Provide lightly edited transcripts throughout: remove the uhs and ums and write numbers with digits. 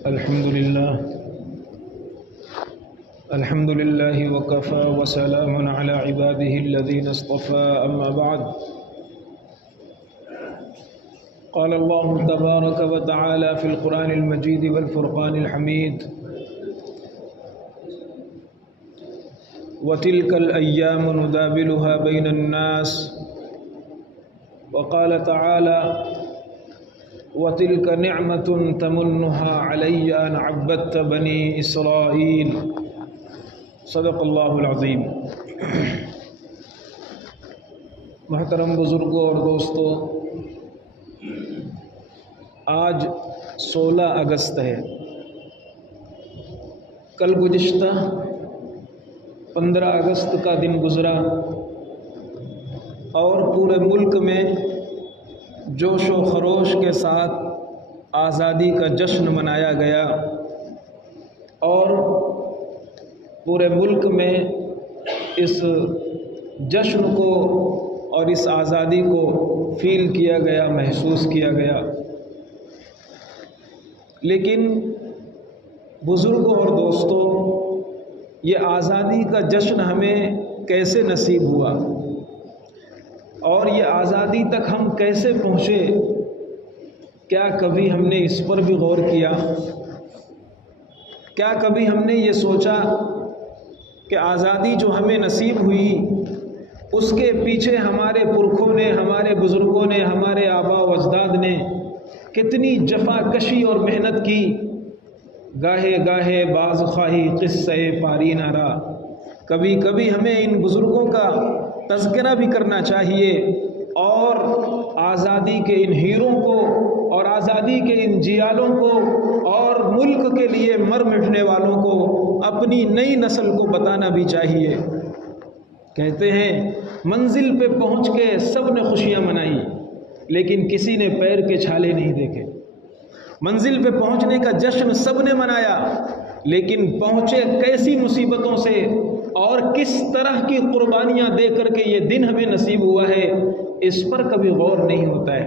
الحمد لله وكفى وسلام على عباده الذين اصطفى أما بعد. قال الله تبارك وتعالى في القرآن المجيد والفرقان الحميد: وتلك الأيام نداولها بين الناس. وقال تعالى: وتلك نعمة تمنها علي أن عبدت بني إسرائيل. صدق اللہ العظیم. محترم بزرگوں اور دوستوں، آج 16 اگست ہے. کل گزشتہ 15 اگست کا دن گزرا اور پورے ملک میں جوش و خروش کے ساتھ آزادی کا جشن منایا گیا اور پورے ملک میں اس جشن کو اور اس آزادی کو فیل کیا گیا، محسوس کیا گیا. لیکن بزرگوں اور دوستوں، یہ آزادی کا جشن ہمیں کیسے نصیب ہوا اور یہ آزادی تک ہم کیسے پہنچے؟ کیا کبھی ہم نے اس پر بھی غور کیا؟ کیا کبھی ہم نے یہ سوچا کہ آزادی جو ہمیں نصیب ہوئی اس کے پیچھے ہمارے پرکھوں نے، ہمارے بزرگوں نے، ہمارے آباء و اجداد نے کتنی جفا کشی اور محنت کی؟ گاہے گاہے باز خواہی قصہ پاری نارا. کبھی کبھی ہمیں ان بزرگوں کا تذکرہ بھی کرنا چاہیے اور آزادی کے ان ہیروں کو اور آزادی کے ان جیالوں کو اور ملک کے لیے مر مٹنے والوں کو اپنی نئی نسل کو بتانا بھی چاہیے. کہتے ہیں منزل پہ پہنچ کے سب نے خوشیاں منائی لیکن کسی نے پیر کے چھالے نہیں دیکھے. منزل پہ پہنچنے کا جشن سب نے منایا لیکن پہنچے کیسی مصیبتوں سے اور کس طرح کی قربانیاں دے کر کے یہ دن ہمیں نصیب ہوا ہے، اس پر کبھی غور نہیں ہوتا ہے.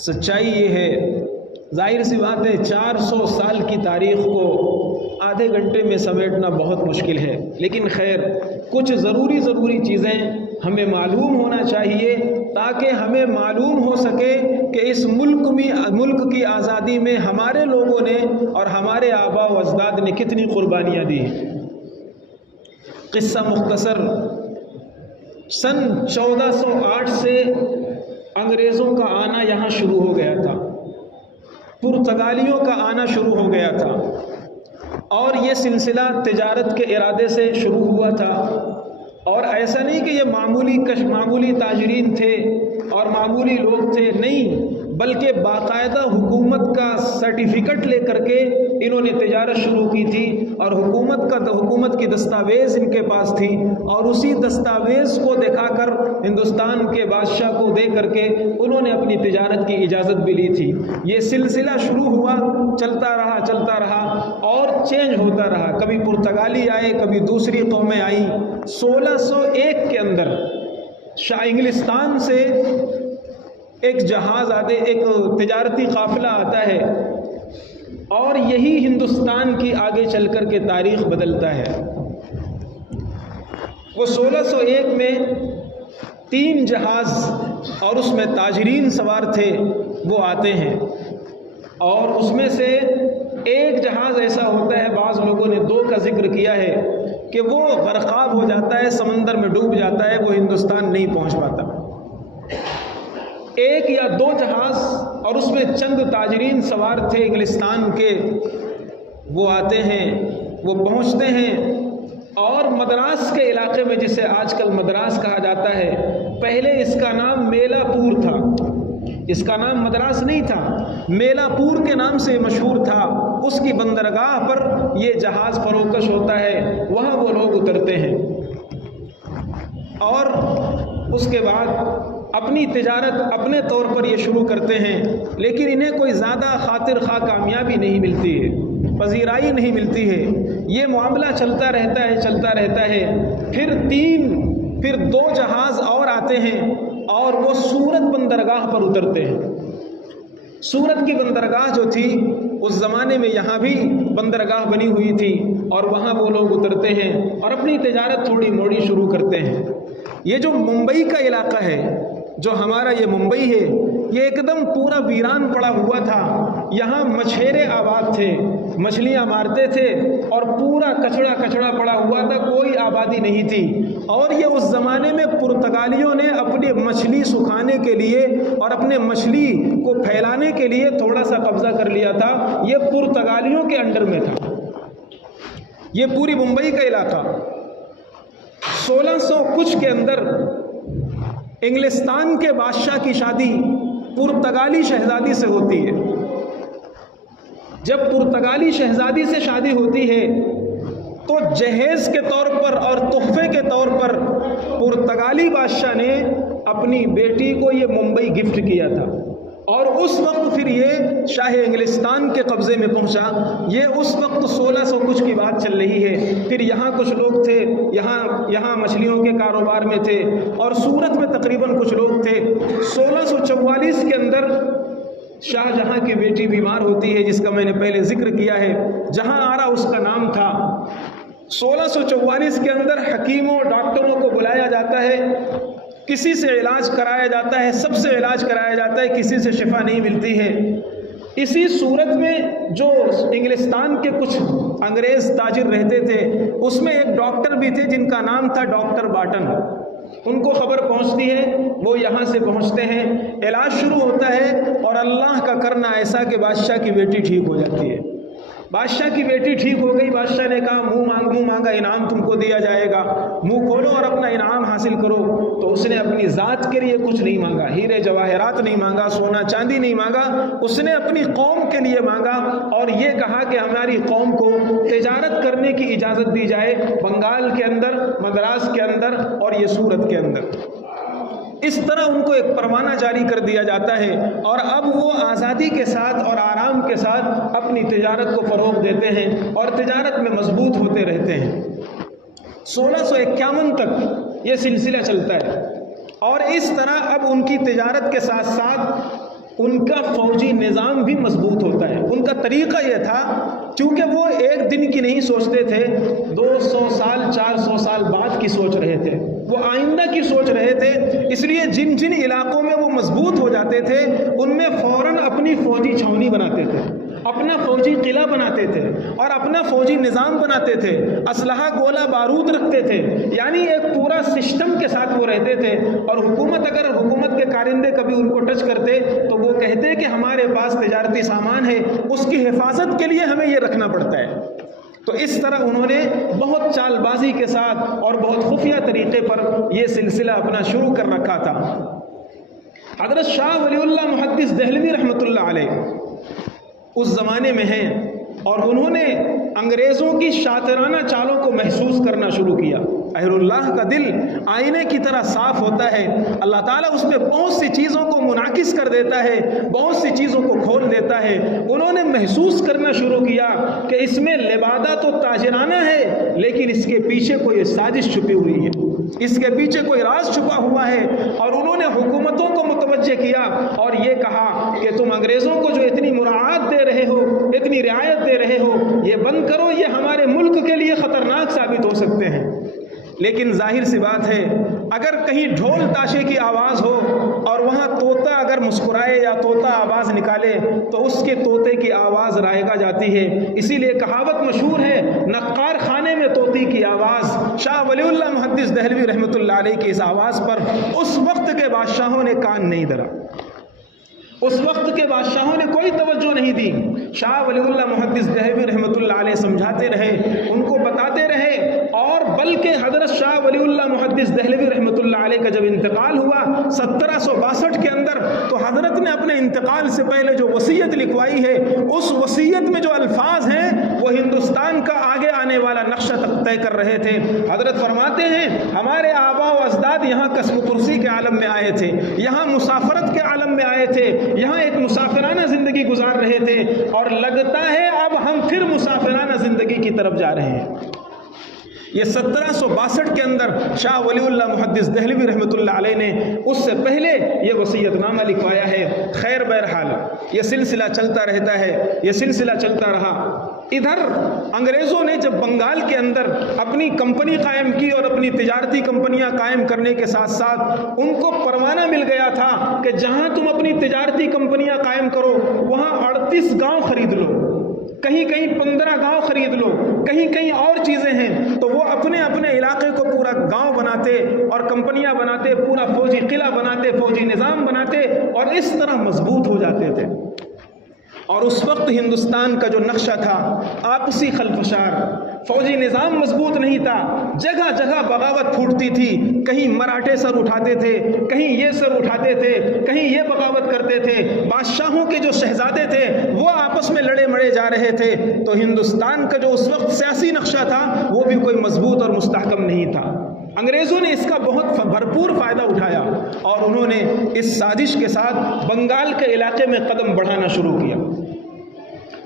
سچائی یہ ہے، ظاہر سی بات ہے 400 سال کی تاریخ کو آدھے گھنٹے میں سمیٹنا بہت مشکل ہے، لیکن خیر کچھ ضروری چیزیں ہمیں معلوم ہونا چاہیے تاکہ ہمیں معلوم ہو سکے کہ اس ملک کی آزادی میں ہمارے لوگوں نے اور ہمارے آباء و اجداد نے کتنی قربانیاں دی. قصہ مختصر، سن 1408 سے انگریزوں کا آنا یہاں شروع ہو گیا تھا، پرتگالیوں کا آنا شروع ہو گیا تھا اور یہ سلسلہ تجارت کے ارادے سے شروع ہوا تھا. اور ایسا نہیں کہ یہ معمولی تاجرین تھے اور معمولی لوگ تھے، نہیں، بلکہ باقاعدہ حکومت کا سرٹیفکیٹ لے کر کے انہوں نے تجارت شروع کی تھی اور حکومت کی دستاویز ان کے پاس تھی اور اسی دستاویز کو دکھا کر ہندوستان کے بادشاہ کو دے کر کے انہوں نے اپنی تجارت کی اجازت بھی لی تھی. یہ سلسلہ شروع ہوا، چلتا رہا اور چینج ہوتا رہا. کبھی پرتگالی آئے، کبھی دوسری قومیں آئیں. 1601 کے اندر انگلستان سے ایک جہاز آتے، ایک تجارتی قافلہ آتا ہے اور یہی ہندوستان کی آگے چل کر کے تاریخ بدلتا ہے. وہ 1601 میں 3 جہاز اور اس میں تاجرین سوار تھے، وہ آتے ہیں اور اس میں سے ایک جہاز ایسا ہوتا ہے، بعض لوگوں نے 2 کا ذکر کیا ہے کہ وہ غرقاب ہو جاتا ہے، سمندر میں ڈوب جاتا ہے، وہ ہندوستان نہیں پہنچ پاتا. 1 یا 2 جہاز اور اس میں چند تاجرین سوار تھے انگلستان کے، وہ آتے ہیں، وہ پہنچتے ہیں اور مدراس کے علاقے میں، جسے آج کل مدراس کہا جاتا ہے، پہلے اس کا نام میلا پور تھا، اس کا نام مدراس نہیں تھا، میلا پور کے نام سے مشہور تھا. اس کی بندرگاہ پر یہ جہاز فروکش ہوتا ہے، وہاں وہ لوگ اترتے ہیں اور اس کے بعد اپنی تجارت اپنے طور پر یہ شروع کرتے ہیں. لیکن انہیں کوئی زیادہ خاطر خواہ کامیابی نہیں ملتی ہے، پذیرائی نہیں ملتی ہے. یہ معاملہ چلتا رہتا ہے. پھر 2 جہاز اور آتے ہیں اور وہ سورت بندرگاہ پر اترتے ہیں. سورت کی بندرگاہ جو تھی اس زمانے میں یہاں بھی بندرگاہ بنی ہوئی تھی اور وہاں وہ لوگ اترتے ہیں اور اپنی تجارت تھوڑی موڑی شروع کرتے ہیں۔ یہ جو ممبئی کا علاقہ ہے، جو ہمارا یہ ممبئی ہے، یہ ایک دم پورا ویران پڑا ہوا تھا۔ یہاں مچھیرے آباد تھے، مچھلیاں مارتے تھے اور پورا کچڑا پڑا ہوا تھا، کوئی آبادی نہیں تھی۔ اور یہ اس زمانے میں پرتگالیوں نے اپنی مچھلی سکھانے کے لیے اور اپنے مچھلی کو پھیلانے کے لیے تھوڑا سا قبضہ کر لیا تھا۔ یہ پرتگالیوں کے انڈر میں تھا یہ پوری ممبئی کا علاقہ۔ 1600 کچھ کے اندر انگلستان کے بادشاہ کی شادی پرتگالی شہزادی سے ہوتی ہے۔ جب پرتگالی شہزادی سے شادی ہوتی ہے تو جہیز کے طور پر اور تحفے کے طور پر پرتگالی بادشاہ نے اپنی بیٹی کو یہ ممبئی گفٹ کیا تھا، اور اس وقت پھر یہ شاہ انگلستان کے قبضے میں پہنچا۔ یہ اس وقت 1600 کچھ کی بات چل رہی ہے۔ پھر یہاں کچھ لوگ تھے، یہاں مچھلیوں کے کاروبار میں تھے، اور سورت میں تقریباً کچھ لوگ تھے۔ 1644 کے اندر شاہ جہاں کی بیٹی بیمار ہوتی ہے، جس کا میں نے پہلے ذکر کیا ہے، جہاں آرا اس کا نام تھا۔ 1644 کے اندر حکیموں ڈاکٹروں کو بلایا جاتا ہے، کسی سے علاج کرایا جاتا ہے، سب سے علاج کرایا جاتا ہے، کسی سے شفا نہیں ملتی ہے۔ اسی صورت میں جو انگلستان کے کچھ انگریز تاجر رہتے تھے، اس میں ایک ڈاکٹر بھی تھے جن کا نام تھا ڈاکٹر باٹن۔ ان کو خبر پہنچتی ہے، وہ یہاں سے پہنچتے ہیں، علاج شروع ہوتا ہے، اور اللہ کا کرنا ایسا کہ بادشاہ کی بیٹی ٹھیک ہو جاتی ہے۔ بادشاہ کی بیٹی ٹھیک ہو گئی۔ بادشاہ نے کہا منہ مانگا انعام تم کو دیا جائے گا، منہ کھولو اور اپنا انعام حاصل کرو۔ تو اس نے اپنی ذات کے لیے کچھ نہیں مانگا، ہیرے جواہرات نہیں مانگا، سونا چاندی نہیں مانگا، اس نے اپنی قوم کے لیے مانگا، اور یہ کہا کہ ہماری قوم کو تجارت کرنے کی اجازت دی جائے بنگال کے اندر، مدراس کے اندر اور یہ سورت کے اندر۔ اس طرح ان کو ایک پروانہ جاری کر دیا جاتا ہے، اور اب وہ آزادی کے ساتھ اور آرام کے ساتھ اپنی تجارت کو فروغ دیتے ہیں اور تجارت میں مضبوط ہوتے رہتے ہیں۔ 1651 تک یہ سلسلہ چلتا ہے، اور اس طرح اب ان کی تجارت کے ساتھ ساتھ ان کا فوجی نظام بھی مضبوط ہوتا ہے۔ ان کا طریقہ یہ تھا، کیونکہ وہ ایک دن کی نہیں سوچتے تھے، 200 سال 400 سال بعد کی سوچ رہے تھے، وہ آئندہ کی سوچ رہے تھے۔ اس لیے جن جن علاقوں میں وہ مضبوط ہو جاتے تھے، ان میں فوراً اپنی فوجی چھاونی بناتے تھے، اپنا فوجی قلعہ بناتے تھے اور اپنا فوجی نظام بناتے تھے، اسلحہ گولہ بارود رکھتے تھے، یعنی ایک پورا سسٹم کے ساتھ وہ رہتے تھے۔ اور اگر حکومت کے کارندے کبھی ان کو ٹچ کرتے تو وہ کہتے کہ ہمارے پاس تجارتی سامان ہے، اس کی حفاظت کے لیے ہمیں یہ رکھنا پڑتا ہے۔ تو اس طرح انہوں نے بہت چال بازی کے ساتھ اور بہت خفیہ طریقے پر یہ سلسلہ اپنا شروع کر رکھا تھا۔ حضرت شاہ ولی اللہ محدث دہلوی رحمۃ اللہ علیہ اس زمانے میں ہیں، اور انہوں نے انگریزوں کی شاطرانہ چالوں کو محسوس کرنا شروع کیا۔ اہل اللہ کا دل آئینے کی طرح صاف ہوتا ہے، اللہ تعالیٰ اس میں بہت سی چیزوں کو منعکس کر دیتا ہے، بہت سی چیزوں کو کھول دیتا ہے۔ انہوں نے محسوس کرنا شروع کیا کہ اس میں لبادہ تو تاجرانہ ہے، لیکن اس کے پیچھے کوئی سازش چھپی ہوئی ہے، اس کے پیچھے کوئی راز چھپا ہوا ہے۔ اور انہوں نے حکومتوں کو متوجہ کیا اور یہ کہا کہ تم انگریزوں کو جو اتنی مراعات دے رہے ہو، اتنی رعایت دے رہے ہو، یہ بند کرو، یہ ہمارے ملک کے لیے خطرناک ثابت ہو سکتے ہیں۔ لیکن ظاہر سی بات ہے، اگر کہیں ڈھول تاشے کی آواز ہو اور وہاں طوطا اگر مسکرائے یا طوطا آواز نکالے تو اس کے طوطے کی آواز رائگا جاتی ہے۔ اسی لیے کہاوت مشہور ہے، نقار خانے میں طوطی کی آواز۔ شاہ ولی اللہ محدث دہلوی رحمۃ اللہ علیہ کی اس آواز پر اس وقت کے بادشاہوں نے کان نہیں دھرا، اس وقت کے بادشاہوں نے کوئی توجہ نہیں دی۔ شاہ ولی اللہ محدث دہلوی رحمۃ اللہ علیہ سمجھاتے رہے، ان کو بتاتے رہے، اور بلکہ حضرت شاہ ولی اللہ محدث دہلوی رحمۃ اللہ علیہ کا جب انتقال ہوا 1762 کے اندر، تو حضرت نے اپنے انتقال سے پہلے جو وصیت لکھوائی ہے، اس وصیت میں جو الفاظ ہیں وہ ہندوستان کا آگے آنے والا نقشہ طے کر رہے تھے۔ حضرت فرماتے ہیں، ہمارے آبا و اجداد یہاں کسب کرسی کے عالم میں آئے تھے، یہاں مسافرت کے عالم میں آئے تھے، یہاں ایک مسافرانہ زندگی گزار رہے تھے، اور لگتا ہے اب ہم پھر مسافرانہ زندگی کی طرف جا رہے ہیں۔ یہ 1762 کے اندر شاہ ولی اللہ محدث دہلوی رحمۃ اللہ علیہ نے اس سے پہلے یہ وصیت نامہ لکھوایا ہے۔ خیر بہرحال یہ سلسلہ چلتا رہتا ہے، یہ سلسلہ چلتا رہا۔ ادھر انگریزوں نے جب بنگال کے اندر اپنی کمپنی قائم کی اور اپنی تجارتی کمپنیاں قائم کرنے کے ساتھ ساتھ ان کو پروانہ مل گیا تھا کہ جہاں تم اپنی تجارتی کمپنیاں قائم کرو وہاں 38 گاؤں خرید لو، کہیں کہیں 15 گاؤں خرید لو، کہیں کہیں اور چیزیں ہیں۔ تو وہ اپنے اپنے علاقے کو پورا گاؤں بناتے اور کمپنیاں بناتے، پورا فوجی قلعہ بناتے، فوجی نظام بناتے اور اس طرح مضبوط ہو جاتے تھے۔ اور اس وقت ہندوستان کا جو نقشہ تھا آپسی خلفشار، فوجی نظام مضبوط نہیں تھا، جگہ جگہ بغاوت پھوٹتی تھی، کہیں مراٹھے سر اٹھاتے تھے، کہیں یہ سر اٹھاتے تھے، کہیں یہ بغاوت کرتے تھے، بادشاہوں کے جو شہزادے تھے وہ آپس میں لڑے مڑے جا رہے تھے۔ تو ہندوستان کا جو اس وقت سیاسی نقشہ تھا وہ بھی کوئی مضبوط اور مستحکم نہیں تھا۔ انگریزوں نے اس کا بہت بھرپور فائدہ اٹھایا اور انہوں نے اس سازش کے ساتھ بنگال کے علاقے میں قدم بڑھانا شروع کیا۔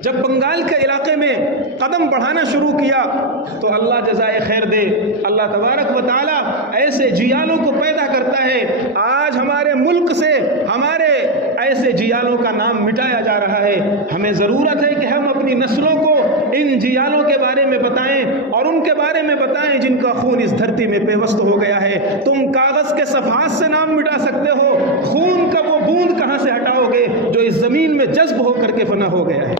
جب بنگال کے علاقے میں قدم بڑھانا شروع کیا تو اللہ جزائے خیر دے، اللہ تبارک و تعالیٰ ایسے جیالوں کو پیدا کرتا ہے۔ آج ہمارے ملک سے ہمارے ایسے جیالوں کا نام مٹایا جا رہا ہے۔ ہمیں ضرورت ہے کہ ہم اپنی نسلوں کو ان جیالوں کے بارے میں بتائیں اور ان کے بارے میں بتائیں جن کا خون اس دھرتی میں پیوست ہو گیا ہے۔ تم کاغذ کے صفحات سے نام مٹا سکتے ہو، خون کا وہ بوند کہاں سے ہٹاؤ گے جو اس زمین میں جذب ہو کر کے فنا ہو گیا ہے،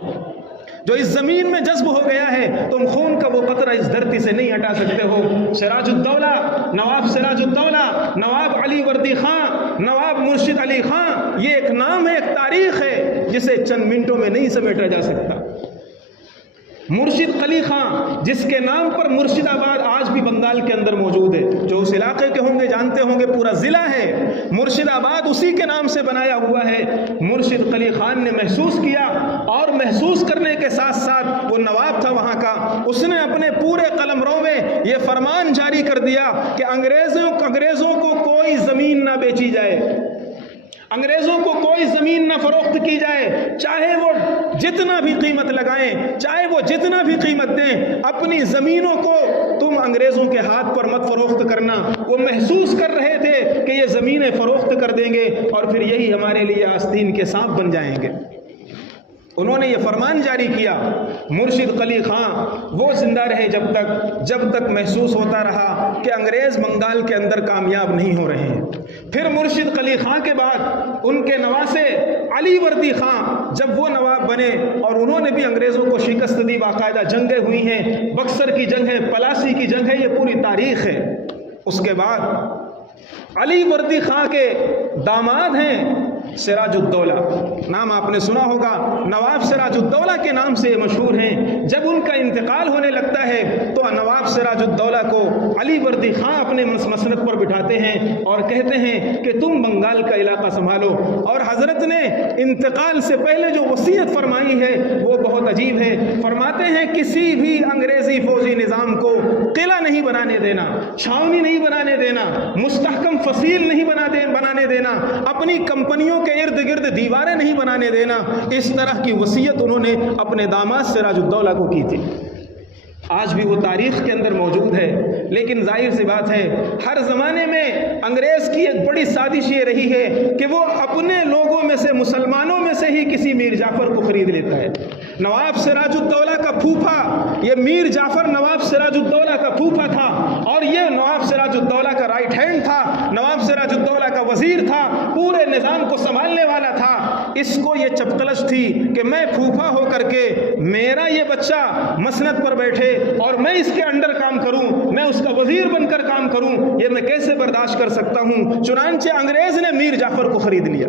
جو اس زمین میں جذب ہو گیا ہے؟ تم خون کا وہ قطرہ اس دھرتی سے نہیں ہٹا سکتے ہو۔ سراج الدولہ، نواب سراج الدولہ، نواب علی وردی خان، نواب مرشد علی خان، یہ ایک نام ہے، ایک تاریخ ہے جسے چند منٹوں میں نہیں سمیٹا جا سکتا۔ مرشد علی خان جس کے نام پر مرشد آباد آج بھی بنگال کے اندر موجود ہے، جو اس علاقے کے ہوں گے جانتے ہوں گے، پورا ضلع ہے مرشد آباد اسی کے نام سے بنایا ہوا ہے۔ مرشد علی خان نے محسوس کیا اور محسوس کرنے کے ساتھ ساتھ وہ نواب تھا وہاں کا، اس نے اپنے پورے قلمرو میں یہ فرمان جاری کر دیا کہ انگریزوں کو کوئی زمین نہ بیچی جائے، انگریزوں کو کوئی زمین نہ فروخت کی جائے، چاہے وہ جتنا بھی قیمت لگائیں، چاہے وہ جتنا بھی قیمت دیں، اپنی زمینوں کو تم انگریزوں کے ہاتھ پر مت فروخت کرنا۔ وہ محسوس کر رہے تھے کہ یہ زمینیں فروخت کر دیں گے اور پھر یہی ہمارے لیے آستین کے سانپ بن جائیں گے۔ انہوں نے یہ فرمان جاری کیا۔ مرشد قلی خان وہ زندہ رہے جب تک محسوس ہوتا رہا کہ انگریز بنگال کے اندر کامیاب نہیں ہو رہے ہیں۔ پھر مرشد قلی خان کے بعد ان کے نواسے علی وردی خان جب وہ نواب بنے اور انہوں نے بھی انگریزوں کو شکست دی، باقاعدہ جنگیں ہوئی ہیں، بکسر کی جنگ ہے، پلاسی کی جنگ ہے، یہ پوری تاریخ ہے۔ اس کے بعد علی وردی خان کے داماد ہیں سراج الدولہ، نام آپ نے سنا ہوگا، نواب سراج الدولہ کے نام سے یہ مشہور ہیں۔ جب ان کا انتقال ہونے لگتا ہے تو نواب سراج الدولہ کو علی وردی خان اپنے مسند پر بٹھاتے ہیں اور کہتے ہیں کہ تم بنگال کا علاقہ سنبھالو۔ اور حضرت نے انتقال سے پہلے جو وصیت فرمائی ہے وہ بہت عجیب ہے۔ فرماتے ہیں کسی بھی انگریزی فوجی نظام کو قلعہ نہیں بنانے دینا، چھاونی نہیں بنانے دینا، مستحکم فصیل نہیں بنانے دینا، اپنی کمپنیوں کے ارد گرد دیواریں نہیں بنانے دینا۔ اس طرح کی وصیت انہوں نے اپنے داماد سراج الدولہ کو کی تھی۔ آج بھی وہ تاریخ کے اندر موجود ہے، لیکن ظاہر سی بات ہے ہر زمانے میں انگریز کی ایک بڑی سازش یہ رہی ہے کہ وہ اپنے لوگوں میں سے، مسلمانوں میں سے ہی کسی میر جعفر کو خرید لیتا ہے۔ نواب سراج الدولہ کا پھوپھا، یہ میر جعفر نواب سراج الدولہ کا پھوپھا تھا اور یہ نواب سراج الدولہ کا رائٹ ہینڈ تھا، نواب سراج الدولہ کا وزیر تھا، پورے نظام کو سنبھالنے والا تھا۔ اس کو یہ چپکلش تھی کہ میں پھوپھا ہو کر کے میرا یہ بچہ مسند پر بیٹھے اور میں اس کے انڈر کام کروں، میں اس کا وزیر بن کر کام کروں، یہ میں کیسے برداشت کر سکتا ہوں؟ چنانچہ انگریز نے میر جعفر کو خرید لیا۔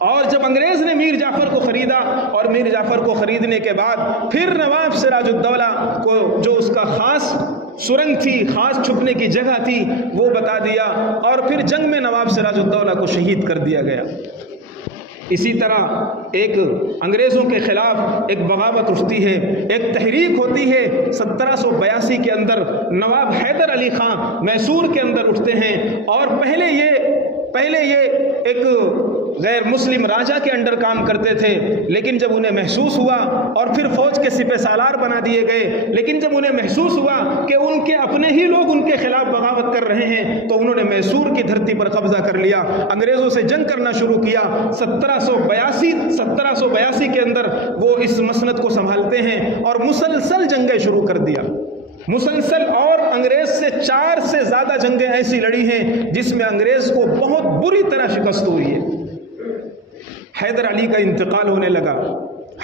اور جب انگریز نے میر جعفر کو خریدا اور میر جعفر کو خریدنے کے بعد پھر نواب سراج الدولہ کو جو اس کا خاص سرنگ تھی، خاص چھپنے کی جگہ تھی، وہ بتا دیا اور پھر جنگ میں نواب سراج الدولہ کو شہید کر دیا گیا۔ اسی طرح ایک انگریزوں کے خلاف ایک بغاوت اٹھتی ہے، ایک تحریک ہوتی ہے 1782 کے اندر۔ نواب حیدر علی خان میسور کے اندر اٹھتے ہیں اور پہلے یہ ایک غیر مسلم راجا کے انڈر کام کرتے تھے، لیکن جب انہیں محسوس ہوا، اور پھر فوج کے سپہ سالار بنا دیے گئے، لیکن جب انہیں محسوس ہوا کہ ان کے اپنے ہی لوگ ان کے خلاف بغاوت کر رہے ہیں، تو انہوں نے میسور کی دھرتی پر قبضہ کر لیا، انگریزوں سے جنگ کرنا شروع کیا۔ 1782 کے اندر وہ اس مسند کو سنبھالتے ہیں اور مسلسل جنگیں شروع کر دیا، مسلسل، اور انگریز سے 4 سے زیادہ جنگیں ایسی لڑی ہیں جس میں انگریز کو بہت بری طرح شکست ہوئی ہے۔ حیدر علی کا انتقال ہونے لگا۔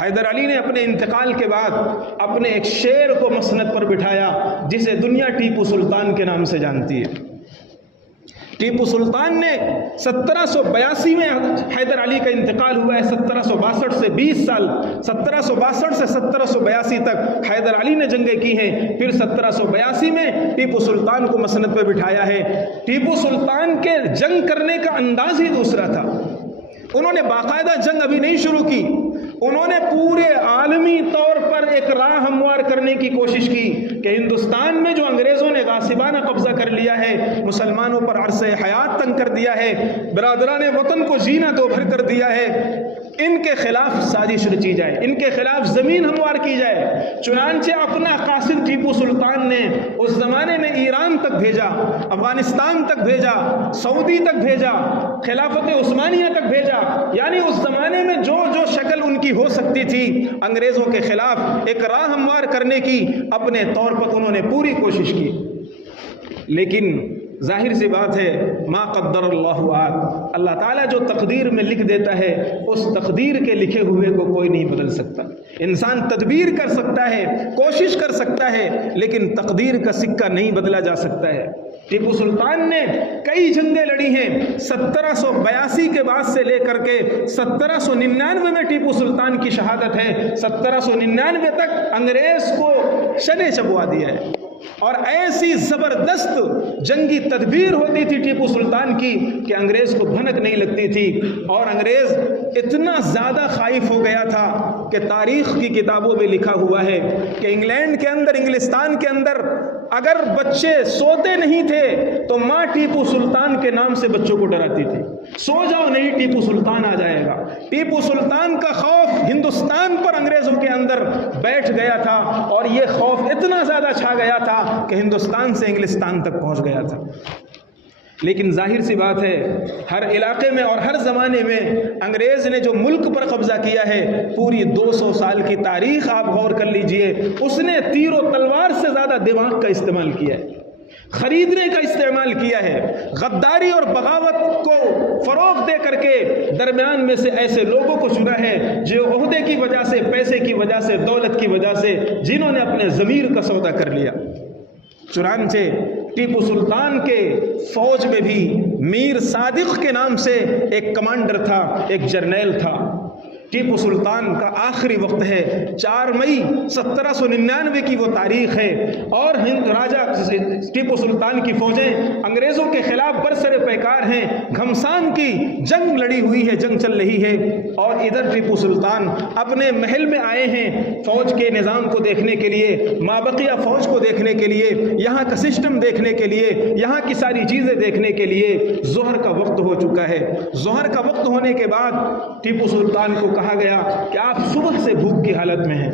حیدر علی نے اپنے انتقال کے بعد اپنے ایک شیر کو مسند پر بٹھایا جسے دنیا ٹیپو سلطان کے نام سے جانتی ہے۔ ٹیپو سلطان نے 1782 میں حیدر علی کا انتقال ہوا ہے، 1762 سے 20 سال، 1762 سے 1782 تک حیدر علی نے جنگیں کی ہیں، پھر 1782 میں ٹیپو سلطان کو مسند پہ بٹھایا ہے۔ ٹیپو سلطان کے جنگ کرنے کا انداز ہی دوسرا تھا۔ انہوں نے باقاعدہ جنگ ابھی نہیں شروع کی، انہوں نے پورے عالمی طور پر ایک راہ ہموار کرنے کی کوشش کی کہ ہندوستان میں جو انگریزوں نے غاصبانہ قبضہ کر لیا ہے، مسلمانوں پر عرصہ حیات تنگ کر دیا ہے، برادران وطن کو جینا دو بھر کر دیا ہے، ان کے خلاف سازش رچی جائے، ان کے خلاف زمین ہموار کی جائے۔ چنانچہ اپنا قاصد ٹیپو سلطان نے اس زمانے میں ایران تک بھیجا، افغانستان تک بھیجا، سعودی تک بھیجا، خلافت عثمانیہ تک بھیجا، یعنی اس زمانے میں جو جو شکل ان کی ہو سکتی تھی انگریزوں کے خلاف ایک راہ ہموار کرنے کی اپنے طور پر انہوں نے پوری کوشش کی۔ لیکن ظاہر سی بات ہے، ما قدر اللہ آت، اللہ تعالیٰ جو تقدیر میں لکھ دیتا ہے اس تقدیر کے لکھے ہوئے کو کوئی نہیں بدل سکتا۔ انسان تدبیر کر سکتا ہے، کوشش کر سکتا ہے، لیکن تقدیر کا سکہ نہیں بدلا جا سکتا ہے۔ ٹیپو سلطان نے کئی جنگیں لڑی ہیں، 1782 کے بعد سے لے کر کے 1799 میں ٹیپو سلطان کی شہادت ہے، 1799 تک انگریز کو شنے چبوا دیا ہے، اور ایسی زبردست جنگی تدبیر ہوتی تھی ٹیپو سلطان کی کہ انگریز کو بھنک نہیں لگتی تھی، اور انگریز اتنا زیادہ خائف ہو گیا تھا کہ تاریخ کی کتابوں میں لکھا ہوا ہے کہ انگلینڈ کے اندر، انگلستان کے اندر اگر بچے سوتے نہیں تھے تو ماں ٹیپو سلطان کے نام سے بچوں کو ڈراتی تھی، سو جاؤ نہیں ٹیپو سلطان آ جائے گا۔ ٹیپو سلطان کا خوف ہندوستان پر انگریزوں کے اندر بیٹھ گیا تھا، اور یہ خوف اتنا زیادہ چھا گیا تھا کہ ہندوستان سے انگلستان تک پہنچ گیا تھا۔ لیکن ظاہر سی بات ہے، ہر علاقے میں اور ہر زمانے میں انگریز نے جو ملک پر قبضہ کیا ہے، پوری 200 سال کی تاریخ آپ غور کر لیجئے، اس نے تیر و تلوار سے زیادہ دماغ کا استعمال کیا ہے، خریدنے کا استعمال کیا ہے، غداری اور بغاوت کو فروغ دے کر کے درمیان میں سے ایسے لوگوں کو چنا ہے جو عہدے کی وجہ سے، پیسے کی وجہ سے، دولت کی وجہ سے، جنہوں نے اپنے ضمیر کا سودا کر لیا۔ چنانچہ ٹیپو سلطان کے فوج میں بھی میر صادق کے نام سے ایک کمانڈر تھا، ایک جرنیل تھا۔ ٹیپو سلطان کا آخری وقت ہے، 4 مئی 1799 کی وہ تاریخ ہے، اور راجہ ٹیپو سلطان کی فوجیں انگریزوں کے خلاف برسر پیکار ہیں، گھمسان کی جنگ لڑی ہوئی ہے، جنگ چل رہی ہے، اور ادھر ٹیپو سلطان اپنے محل میں آئے ہیں فوج کے نظام کو دیکھنے کے لیے، مابقیہ فوج کو دیکھنے کے لیے، یہاں کا سسٹم دیکھنے کے لیے، یہاں کی ساری چیزیں دیکھنے کے لیے۔ ظہر کا وقت ہو چکا ہے، ظہر کا وقت ہونے کے بعد ٹیپو سلطان کو کہا گیا کہ آپ صبح سے بھوک کی حالت میں ہیں،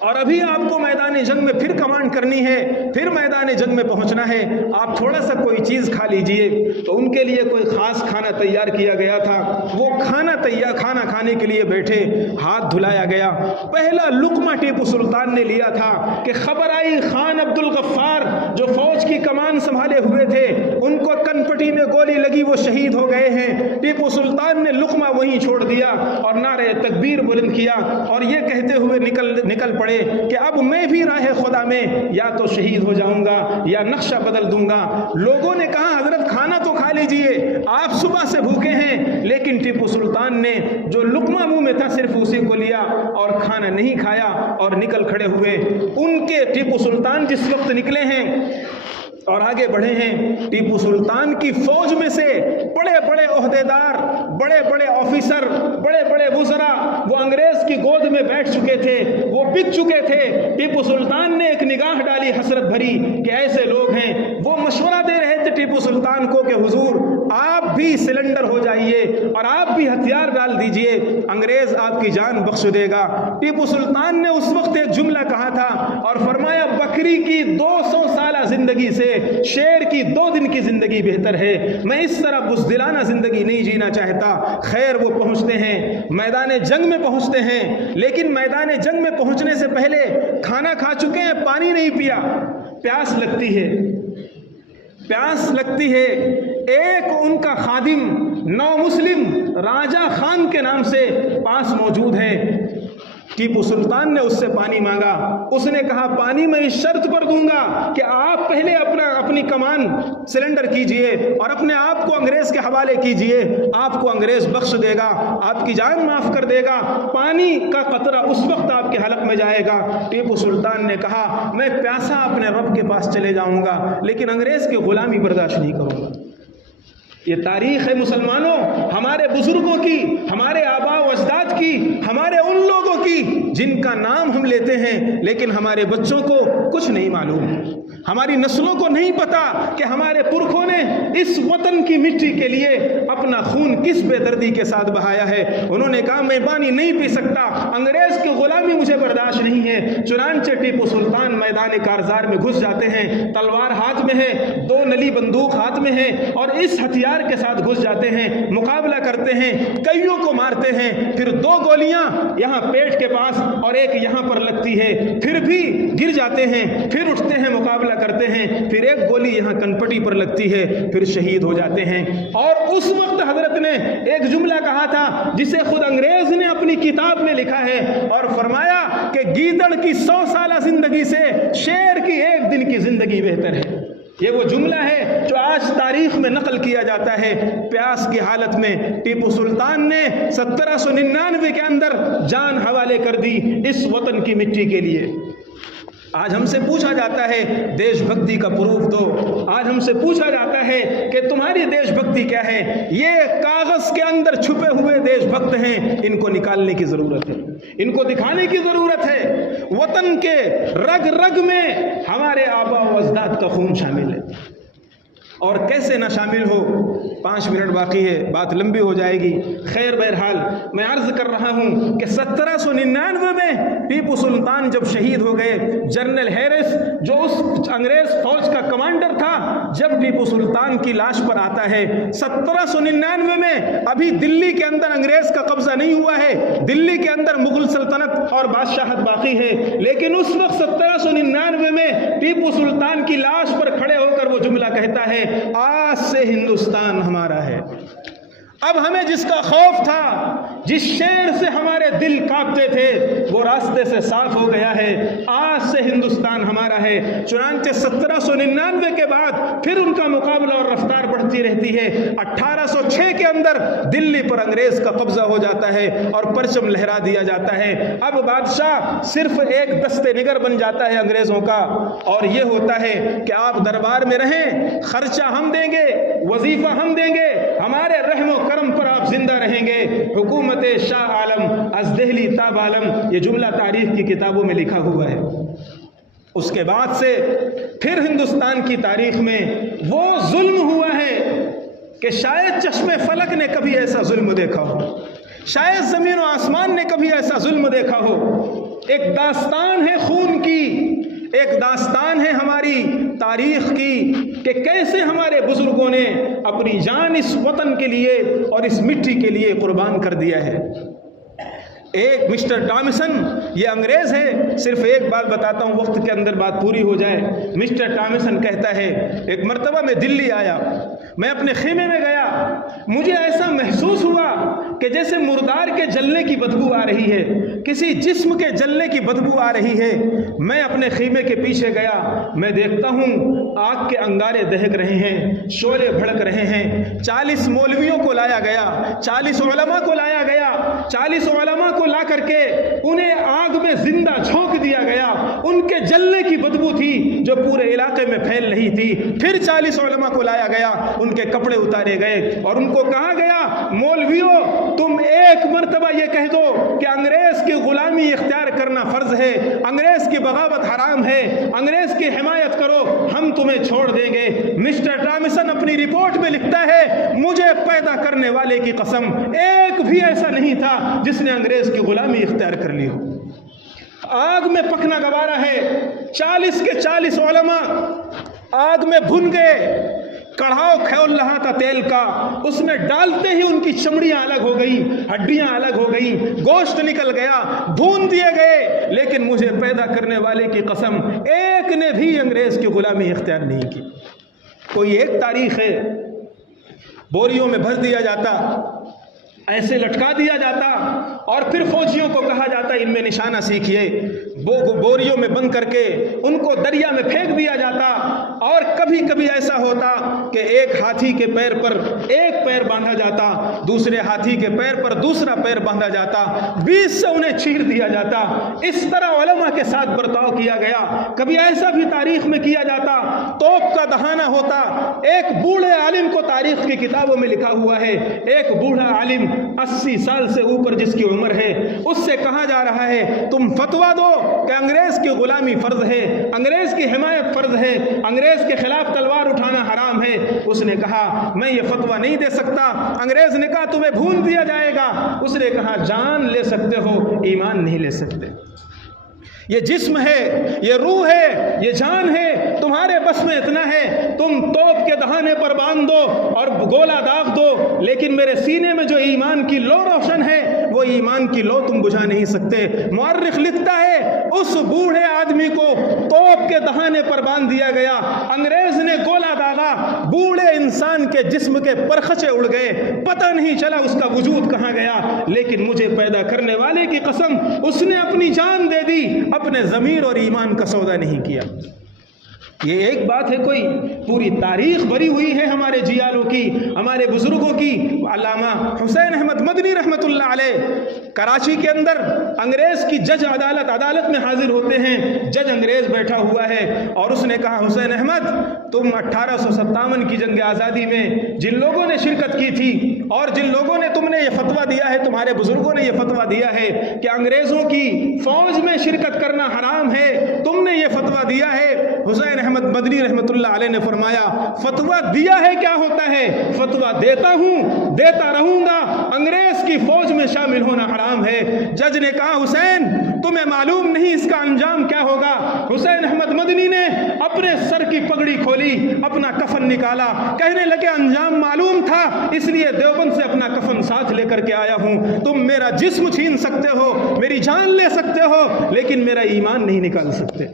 اور ابھی آپ کو میدان جنگ میں پھر کمانڈ کرنی ہے، پھر میدان جنگ میں پہنچنا ہے، آپ تھوڑا سا کوئی چیز کھا لیجئے۔ تو ان کے لیے کوئی خاص کھانا تیار کیا گیا تھا، وہ کھانا کھانے کے لیے بیٹھے، ہاتھ دھلایا گیا، پہلا لقمہ ٹیپو سلطان نے لیا تھا کہ خبر آئی خان عبد الغفار جو فوج کی کمان سنبھالے ہوئے تھے، ان کو کنپٹی میں گولی لگی، وہ شہید ہو گئے ہیں۔ ٹیپو سلطان نے لقمہ وہیں چھوڑ دیا اور نعرہ تکبیر بلند کیا، اور یہ کہتے ہوئے نکل پڑے کہ اب میں بھی راہ خدا میں یا تو شہید ہو جاؤں گا یا نقشہ بدل دوں گا۔ لوگوں نے کہا حضرت کھانا تو کھا لیجئے، آپ صبح سے بھوکے ہیں، لیکن ٹیپو سلطان نے جو لقمہ منہ میں تھا صرف اسی کو لیا اور کھانا نہیں کھایا، اور نکل کھڑے ہوئے۔ ان کے ٹیپو سلطان جس وقت نکلے ہیں اور آگے بڑھے ہیں، ٹیپو سلطان کی فوج میں سے بڑے بڑے عہدیدار، بڑے بڑے آفیسر، بڑے بڑے وزراء وہ انگریز کی گود میں بیٹھ چکے تھے، وہ بک چکے تھے۔ ٹیپو سلطان نے ایک نگاہ ڈالی حسرت بھری کہ ایسے لوگ ہیں، وہ مشورہ دے رہے تھے ٹیپو سلطان کو کہ حضور آپ بھی بھی سلنڈر ہو جائیے اور آپ بھی ہتھیار ڈال دیجئے، انگریز آپ کی جان بخش دے گا۔ ٹیپو سلطان نے اس وقت ایک جملہ کہا تھا اور فرمایا بکری کی 200 سالہ زندگی سے شیر کی 2 دن کی زندگی بہتر ہے، میں اس طرح بزدلانہ زندگی نہیں جینا چاہتا۔ خیر وہ پہنچتے ہیں، میدان جنگ میں پہنچتے ہیں، لیکن میدان جنگ میں پہنچنے سے پہلے کھانا کھا چکے ہیں، پانی نہیں پیا، پیاس لگتی ہے، پیاس لگتی ہے۔ ایک ان کا خادم نو مسلم راجہ خان کے نام سے پاس موجود ہے، ٹیپو سلطان نے اس سے پانی مانگا، اس نے کہا پانی میں اس شرط پر دوں گا کہ آپ پہلے اپنی کمان سلنڈر کیجئے اور اپنے آپ کو انگریز کے حوالے کیجئے، آپ کو انگریز بخش دے گا، آپ کی جان معاف کر دے گا، پانی کا قطرہ اس وقت آپ کے حلق میں جائے گا۔ ٹیپو سلطان نے کہا میں پیاسا اپنے رب کے پاس چلے جاؤں گا، لیکن انگریز کی غلامی برداشت نہیں کروں گا۔ یہ تاریخ ہے مسلمانوں، ہمارے بزرگوں کی، ہمارے آباء و اجداد کی، ہمارے ان لوگوں کی جن کا نام ہم لیتے ہیں لیکن ہمارے بچوں کو کچھ نہیں معلوم، ہماری نسلوں کو نہیں پتا کہ ہمارے پرکھوں نے اس وطن کی مٹی کے لیے اپنا خون کس بے دردی کے ساتھ بہایا ہے۔ انہوں نے کہا میں پانی نہیں پی سکتا، انگریز کی غلامی مجھے برداشت نہیں ہے۔ چنانچہ ٹیپو سلطان میدان کارزار میں گھس جاتے ہیں، تلوار ہاتھ میں ہے، 2 نلی بندوق ہاتھ میں ہے اور اس ہتھیار کے ساتھ گھس جاتے ہیں، مقابلہ کرتے ہیں، کئیوں کو مارتے ہیں، پھر 2 گولیاں یہاں پیٹ کے پاس اور ایک یہاں پر لگتی ہے، پھر بھی گر جاتے ہیں، پھر اٹھتے ہیں، مقابلہ کرتے ہیں، پھر ایک گولی یہاں کنپٹی پر لگتی ہے، پھر شہید ہو جاتے ہیں۔ اور اس وقت حضرت نے ایک جملہ کہا تھا جسے خود انگریز نے اپنی کتاب میں لکھا ہے اور فرمایا کہ گیدڑ کی 100 سالہ زندگی سے شیر کی 1 دن کی زندگی بہتر ہے۔ یہ وہ جملہ ہے جو آج تاریخ میں نقل کیا جاتا ہے۔ پیاس کی حالت میں ٹیپو سلطان نے 1799 کے اندر جان حوالے کر دی اس وطن کی مٹی کے لیے۔ آج ہم سے پوچھا جاتا ہے دیش بھکتی کا پروف دو، آج ہم سے پوچھا جاتا ہے کہ تمہاری دیش بھکتی کیا ہے؟ یہ کاغذ کے اندر چھپے ہوئے دیش بھکت ہیں، ان کو نکالنے کی ضرورت ہے، ان کو دکھانے کی ضرورت ہے۔ وطن کے رگ رگ میں ہمارے آباء و اجداد کا خون شامل ہے، اور کیسے نہ شامل ہو۔ 5 منٹ باقی ہے، بات لمبی ہو جائے گی۔ خیر بہرحال میں عرض کر رہا ہوں کہ 1799 میں ٹیپو سلطان جب شہید ہو گئے، جنرل ہیرس جو اس انگریز فوج کا کمانڈر تھا، جب ٹیپو سلطان کی لاش پر آتا ہے 1799 میں، ابھی دلی کے اندر انگریز کا قبضہ نہیں ہوا ہے، دلی کے اندر مغل سلطنت اور بادشاہت باقی ہے، لیکن اس وقت 1799 میں ٹیپو سلطان کی لاش پر کھڑے ہو کر وہ جملہ کہتا ہے آج سے ہندوستان ہمارا ہے۔ اب ہمیں جس کا خوف تھا، جس شیر سے ہمارے دل کانپتے تھے، وہ راستے سے صاف ہو گیا ہے، آج سے ہندوستان ہمارا ہے۔ چنانچہ 1799 کے بعد پھر ان کا مقابلہ اور رفتار بڑھتی رہتی ہے۔ 1806 کے اندر دلی پر انگریز کا قبضہ ہو جاتا ہے اور پرچم لہرا دیا جاتا ہے۔ اب بادشاہ صرف ایک دستے نگر بن جاتا ہے انگریزوں کا، اور یہ ہوتا ہے کہ آپ دربار میں رہیں، خرچہ ہم دیں گے، وظیفہ ہم دیں گے، ہمارے رحم و کرم پر آپ زندہ رہیں گے۔ حکومت شاہ عالم از دہلی تاب عالم، یہ جملہ تاریخ کی کتابوں میں لکھا ہوا ہے۔ اس کے بعد سے پھر ہندوستان کی تاریخ میں وہ ظلم ہوا ہے کہ شاید چشم فلک نے کبھی ایسا ظلم دیکھا ہو، شاید زمین و آسمان نے کبھی ایسا ظلم دیکھا ہو۔ ایک داستان ہے خون کی، ایک داستان ہے ہماری تاریخ کی کہ کیسے ہمارے بزرگوں نے اپنی جان اس وطن کے لیے اور اس مٹی کے لیے قربان کر دیا ہے۔ ایک مسٹر ٹامسن، یہ انگریز ہے، صرف ایک بات بتاتا ہوں وقت کے اندر بات پوری ہو جائے۔ مسٹر ٹامسن کہتا ہے ایک مرتبہ میں دلی آیا، میں اپنے خیمے میں گیا، مجھے ایسا محسوس ہوا کہ جیسے مردار کے جلنے کی بدبو آ رہی ہے، کسی جسم کے جلنے کی بدبو آ رہی ہے۔ میں اپنے خیمے کے پیچھے گیا، میں دیکھتا ہوں آگ کے انگارے دہک رہے ہیں، شعلے بھڑک رہے ہیں۔ 40 مولویوں کو لایا گیا، 40 علماء کو لایا گیا، 40 علماء کو لا کر کے انہیں آگ میں زندہ جھونک دیا گیا۔ ان کے جلنے کی بدبو تھی جو پورے علاقے میں پھیل رہی تھی۔ پھر 40 علماء کو لایا گیا، ان کے کپڑے اتارے گئے اور ان کو کہا گیا مولویوں تم ایک مرتبہ یہ کہہ دو کہ انگریز کی غلامی اختیار کرنا فرض ہے، انگریز کی بغاوت حرام ہے، انگریز کی حمایت کرو، ہم تمہیں چھوڑ دیں گے۔ مسٹر ٹامسن اپنی رپورٹ میں لکھتا ہے مجھے پیدا کرنے والے کی قسم ایک بھی ایسا نہیں تھا جس نے انگریز کی غلامی اختیار کر لی ہو۔ آگ میں پکنا گوارا ہے، 40 کے 40 علماء آگ میں بھن گئے، کڑھاؤ کھول رہا تھا تیل کا، اس میں ڈالتے ہی ان کی چمڑیاں الگ ہو گئیں، ہڈیاں الگ ہو گئیں، گوشت نکل گیا، بھون دیے گئے، لیکن مجھے پیدا کرنے والے کی قسم ایک نے بھی انگریز کی غلامی اختیار نہیں کی۔ کوئی ایک تاریخ ہے، بوریوں میں بھر دیا جاتا، ایسے لٹکا دیا جاتا اور پھر فوجیوں کو کہا جاتا ان میں نشانہ سیکھیے، بوریوں میں بند کر کے ان کو دریا میں پھینک دیا جاتا، اور کبھی کبھی ایسا ہوتا کہ ایک ہاتھی کے پیر پر ایک پیر باندھا جاتا، دوسرے ہاتھی کے پیر پر دوسرا پیر باندھا جاتا، 20 سے انہیں چیر دیا جاتا۔ اس طرح علماء کے ساتھ برتاؤ کیا گیا۔ کبھی ایسا بھی تاریخ میں کیا جاتا، توپ کا دہانہ ہوتا۔ ایک بوڑھے عالم کو تاریخ کی کتابوں میں لکھا ہوا ہے، ایک بوڑھا عالم 80 سال سے اوپر جس کی عمر ہے، اس سے کہا جا رہا ہے تم فتویٰ دو کہ انگریز کی غلامی فرض ہے، انگریز کی حمایت فرض ہے، انگریز کے خلاف تلوار اٹھانا حرام ہے۔ اس نے کہا میں یہ فتویٰ نہیں دے سکتا۔ انگریز نے کہا تمہیں بھون دیا جائے گا۔ اس نے کہا جان لے سکتے ہو، ایمان نہیں لے سکتے۔ یہ جسم ہے، یہ روح ہے، یہ جان ہے، تمہارے بس میں اتنا ہے تم توپ کے دہانے پر باندھ دو اور گولا داغ دو، لیکن میرے سینے میں جو ایمان کی لو روشن ہے وہ ایمان کی لو تم بجھا نہیں سکتے۔ مورخ لکھتا ہے اس بوڑھے آدمی کو توپ کے دہانے پر باندھ دیا گیا، انگریز نے گولا داغا، بوڑھے انسان کے جسم کے پرخچے اڑ گئے، پتہ نہیں چلا اس کا وجود کہاں گیا، لیکن مجھے پیدا کرنے والے کی قسم اس نے اپنی جان دے دی، اپنے ضمیر اور ایمان کا سودا نہیں کیا۔ یہ ایک بات ہے، کوئی پوری تاریخ بھری ہوئی ہے ہمارے جیالوں کی، ہمارے بزرگوں کی۔ علامہ حسین احمد مدنی رحمۃ اللہ علیہ کراچی کے اندر انگریز کی جج عدالت میں حاضر ہوتے ہیں، جج انگریز بیٹھا ہوا ہے اور اس نے کہا حسین احمد تم 1857 کی جنگ آزادی میں جن لوگوں نے شرکت کی تھی اور جن لوگوں نے تم نے یہ فتویٰ دیا ہے، تمہارے بزرگوں نے یہ فتویٰ دیا ہے کہ انگریزوں کی فوج میں شرکت کرنا حرام ہے، تم نے یہ فتویٰ دیا ہے۔ حسین احمد مدنی رحمۃ اللہ علیہ نے فرمایا فتویٰ دیا ہے کیا ہوتا ہے، فتویٰ دیتا ہوں، دیتا رہوں گا، انگریز کی فوج میں شامل ہونا حرام ہے۔ جج نے کہا حسین تمہیں معلوم نہیں اس کا انجام کیا ہوگا۔ حسین احمد مدنی نے اپنے سر کی پگڑی کھولی، اپنا کفن نکالا، کہنے لگے انجام معلوم تھا اس لیے دیوبند سے اپنا کفن ساتھ لے کر کے آیا ہوں۔ تم میرا جسم چھین سکتے ہو، میری جان لے سکتے ہو، لیکن میرا ایمان نہیں نکال سکتے۔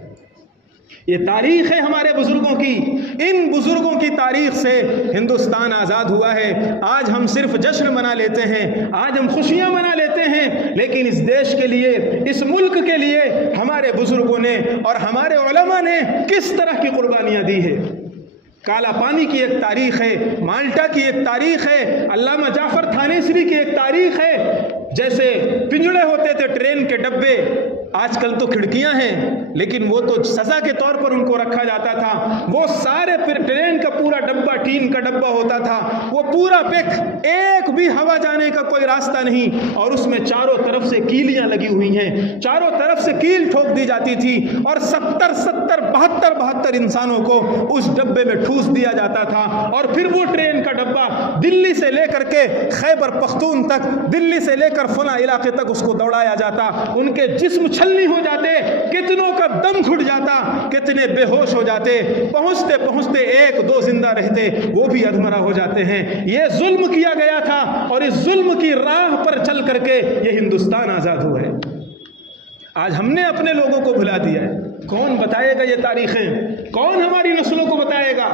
یہ تاریخ ہے ہمارے بزرگوں کی، ان بزرگوں کی تاریخ سے ہندوستان آزاد ہوا ہے۔ آج ہم صرف جشن منا لیتے ہیں، آج ہم خوشیاں منا لیتے ہیں، لیکن اس دیش کے لیے، اس ملک کے لیے ہمارے بزرگوں نے اور ہمارے علماء نے کس طرح کی قربانیاں دی ہے۔ کالا پانی کی ایک تاریخ ہے، مالٹا کی ایک تاریخ ہے، علامہ جعفر تھانیسری کی ایک تاریخ ہے۔ جیسے پنجڑے ہوتے تھے ٹرین کے ڈبے، آج کل تو کھڑکیاں ہیں، لیکن وہ تو سزا کے طور پر ان کو رکھا جاتا تھا۔ وہ سارے ٹرین کا پورا ڈبہ ٹین کا ڈبہ ہوتا تھا، وہ پورا پیک، ایک بھی ہوا جانے کا کوئی راستہ نہیں، اور اس میں چاروں طرف سے کیلیاں لگی ہوئی ہیں، چاروں طرف سے کیل ٹھوک دی جاتی تھی، اور 72 انسانوں کو اس ڈبے میں ٹھوس دیا جاتا تھا، اور پھر وہ ٹرین کا ڈبہ دلی سے لے کر کے خیبر پختون تک، دلی سے لے کر فلاں علاقے تک اس کو دوڑایا جاتا۔ ان کے جسم چھلنی ہو جاتے، کتنوں کا دم گھٹ جاتا، کتنے بے ہوش ہو جاتے، پہنچتے پہنچتے 1-2 زندہ رہتے، وہ بھی ادھمرا ہو جاتے ہیں۔ یہ ظلم کیا گیا تھا، اور اس ظلم کی راہ پر چل کر کے یہ ہندوستان آزاد ہوا ہے۔ آج ہم نے اپنے لوگوں کو بھلا دیا ہے۔ کون بتائے گا یہ تاریخیں؟ کون ہماری نسلوں کو بتائے گا؟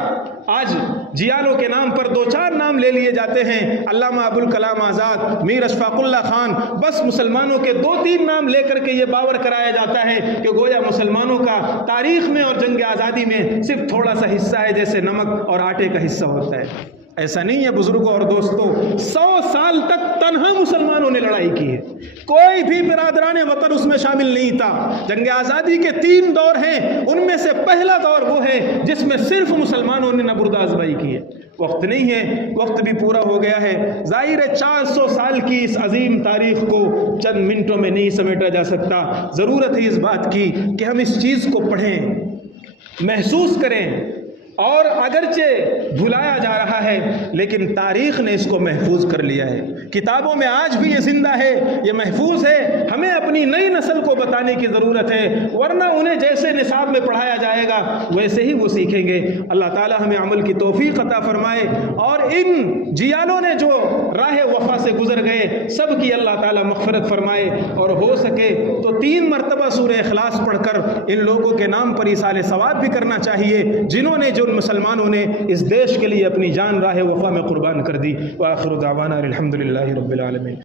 آج جیالوں کے نام پر 2-4 نام لے لیے جاتے ہیں، علامہ ابوالکلام آزاد، میر اشفاق اللہ خان، بس مسلمانوں کے 2-3 نام لے کر کے یہ باور کرایا جاتا ہے کہ گویا مسلمانوں کا تاریخ میں اور جنگ آزادی میں صرف تھوڑا سا حصہ ہے، جیسے نمک اور آٹے کا حصہ ہوتا ہے۔ ایسا نہیں ہے بزرگوں اور دوستوں، 100 سال تک تنہا مسلمانوں نے لڑائی کی ہے، کوئی بھی برادران وطن اس میں شامل نہیں تھا۔ جنگ آزادی کے 3 دور ہیں، ان میں سے پہلا دور وہ ہے جس میں صرف مسلمانوں نے نبردآزمائی کی ہے۔ وقت نہیں ہے، وقت بھی پورا ہو گیا ہے۔ ظاہر ہے 400 سال کی اس عظیم تاریخ کو چند منٹوں میں نہیں سمیٹا جا سکتا۔ ضرورت ہے اس بات کی کہ ہم اس چیز کو پڑھیں، محسوس کریں، اور اگرچہ بھلایا جا رہا ہے لیکن تاریخ نے اس کو محفوظ کر لیا ہے، کتابوں میں آج بھی یہ زندہ ہے، یہ محفوظ ہے۔ ہمیں اپنی نئی نسل کو بتانے کی ضرورت ہے، ورنہ انہیں جیسے نصاب میں پڑھایا جائے گا ویسے ہی وہ سیکھیں گے۔ اللہ تعالی ہمیں عمل کی توفیق عطا فرمائے، اور ان جیالوں نے جو راہ وفا سے گزر گئے سب کی اللہ تعالی مغفرت فرمائے، اور ہو سکے تو 3 مرتبہ سورہ اخلاص پڑھ کر ان لوگوں کے نام پر ایصال ثواب بھی کرنا چاہیے جنہوں نے، جو مسلمانوں نے اس دیش کے لیے اپنی جان راہ وفا میں قربان کر دی۔ وآخر دعوانا الحمد للہ رب العالمین۔